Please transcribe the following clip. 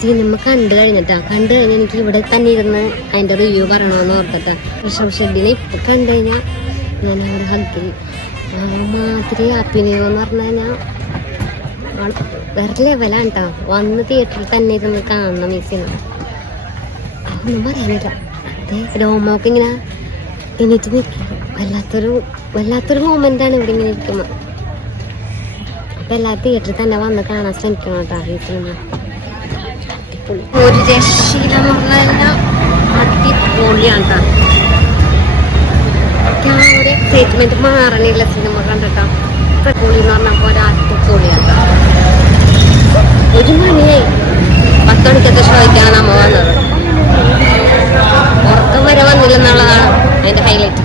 Cinema കണ്ടു കഴിഞ്ഞ് എനിക്ക് ഇവിടെ തന്നെ ഇരുന്ന് അതിൻ്റെ റിവ്യൂ പറയണമെന്ന് ഓർത്തിട്ടാ. ഋഷഭ് ഷെട്ടിനെ ഇപ്പം കണ്ടു കഴിഞ്ഞാൽ ഞാൻ അവിടെ ഹഗ് ചെയ്യും. മാതിരി അഭിനയം എന്ന് പറഞ്ഞു കഴിഞ്ഞാൽ വേറെ ലെവലാണ് കേട്ടോ. വന്ന് തിയേറ്ററിൽ തന്നെ ഇരുന്ന് കാണണം ഈ സിനിമ. ഒന്നും പറയാനില്ല. രോമൊക്കെ ഇങ്ങനെ എണീറ്റ് നിൽക്കുക. വല്ലാത്തൊരു മൊമെൻ്റാണ് ഇവിടെ ഇങ്ങനെ ഇരിക്കുമ്പോൾ. അപ്പം എല്ലാ തിയേറ്ററിൽ തന്നെ വന്ന് കാണാൻ ശ്രമിക്കണം കേട്ടോ ഈ സിനിമ. ഒരു രക്ഷയിലെന്ന് പറഞ്ഞു കഴിഞ്ഞാൽ അടിപൊളിയാണ് കേട്ടോ. ഞാൻ ഒരു എക്സൈറ്റ്മെന്റ് മാറണില്ല സിനിമ കണ്ടിട്ടോ. പൊളി എന്ന് പറഞ്ഞപ്പോൾ ഒരാൾപ്പൊളിയാട്ടോ. 1 മണിയായി. 10 മണിക്കത്തെ ഷോയ്ക്കാണ് നമ്മ വന്നത്. ഉറക്കം വരെ വന്നില്ലെന്നുള്ളതാണ് അതിന്റെ ഹൈലൈറ്റ്.